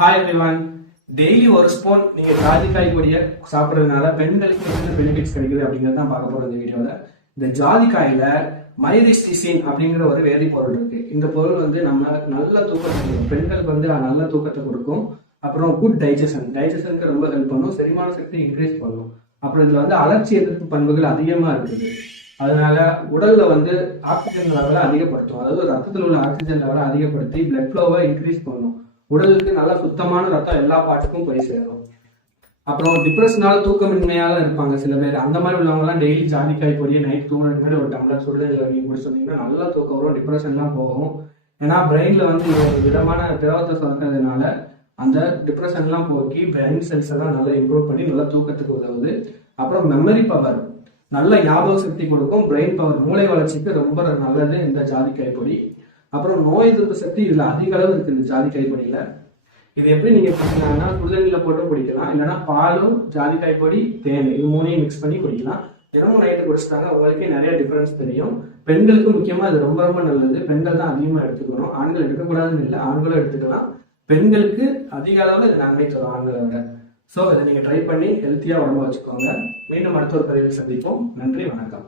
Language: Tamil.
ஹாய் எவ்ரிவான் டெய்லி ஒரு ஸ்பூன் நீங்கள் ஜாதிக்காய் பொடிய சாப்பிட்றதுனால பெண்களுக்கு என்னென்ன பெனிஃபிட்ஸ் கிடைக்குது அப்படிங்கிறது தான் பார்க்க போகிறோம் இந்த வீடியோவில் இந்த ஜாதிக்காயில் மைரிஸ்டிசின் அப்படிங்கிற ஒரு வேதிப்பொருள் இருக்கு. இந்த பொருள் வந்து நம்ம நல்ல தூக்கத்தை கொடுக்கும். பெண்களுக்கு வந்து நல்ல தூக்கத்தை கொடுக்கும். அப்புறம் குட் டைஜஷன் டைஜஷனுக்கு ரொம்ப ஹெல்ப் பண்ணும். செரிமான சக்தி இன்க்ரீஸ் பண்ணும். அப்புறம் இதில் வந்து அலர்ச்சி எதிர்ப்பு பண்புகள் அதிகமாக இருக்குது. அதனால உடல்ல வந்து ஆக்சிஜன் லெவலை அதிகப்படுத்தும். அதாவது ரத்தத்தில் உள்ள ஆக்சிஜன் லெவலை அதிகப்படுத்தி பிளட் ஃப்ளோவை இன்க்ரீஸ் பண்ணும். உடலுக்கு நல்ல சுத்தமான ரத்தம் எல்லா பாட்டுக்கும் போய் சேரும். அப்புறம் டிப்ரெஷனால தூக்கமின்மையால இருப்பாங்க சில பேர். அந்த மாதிரி உள்ளவங்க எல்லாம் டெய்லி ஜாதிக்காய் பொடியை நைட் தூங்குறது மாதிரி ஒரு டம்ளர் சுடுதல் வாங்கி குடிச்சு நல்லா தூக்கம் வரும். டிப்ரெஷன்லாம் போகும். ஏன்னா பிரெயின்ல வந்து ஒரு விதமான திரவத்தை சுரக்கிறதுனால அந்த டிப்ரெஷன்லாம் போக்கி பிரெயின் செல்ஸ் எல்லாம் நல்லா இம்ப்ரூவ் பண்ணி நல்லா தூக்கத்துக்கு உதவுது. அப்புறம் மெமரி பவர் நல்ல ஞாபக சக்தி கொடுக்கும். பிரெயின் பவர் மூளை வளர்ச்சிக்கு ரொம்ப நல்லது இந்த ஜாதிக்காய் பொடி. அப்புறம் நோய் எதிர்ப்பு சக்தி இதுல அதிக அளவு இருக்கு இந்த ஜாதிக்காய் கைப்பொடியில. இது எப்படி நீங்க குடிக்கலாம்னா சுடுதண்ணில போட்டு குடிக்கலாம். இல்லைன்னா பாலும் ஜாதிக்காய் பொடி தேன் இது மூணையும் மிக்ஸ் பண்ணி குடிக்கலாம். தினமும் நைட்டு குடிச்சிட்டாங்க உங்களுக்கே நிறைய டிஃபரன்ஸ் தெரியும். பெண்களுக்கு முக்கியமா இது ரொம்ப ரொம்ப நல்லது. பெண்கள் தான் அதிகமா எடுத்துக்கணும். ஆண்கள் எடுக்கக்கூடாதுன்னு இல்லை ஆண்களும் எடுத்துக்கலாம். பெண்களுக்கு அதிக அளவில் இது நன்மை தரும் ஆண்களை விட. ஸோ இதை நீங்கள் ட்ரை பண்ணி ஹெல்த்தியாக உடம்பு வச்சுக்கோங்க. மீண்டும் அடுத்த ஒரு பதிவில் சந்திப்போம். நன்றி வணக்கம்.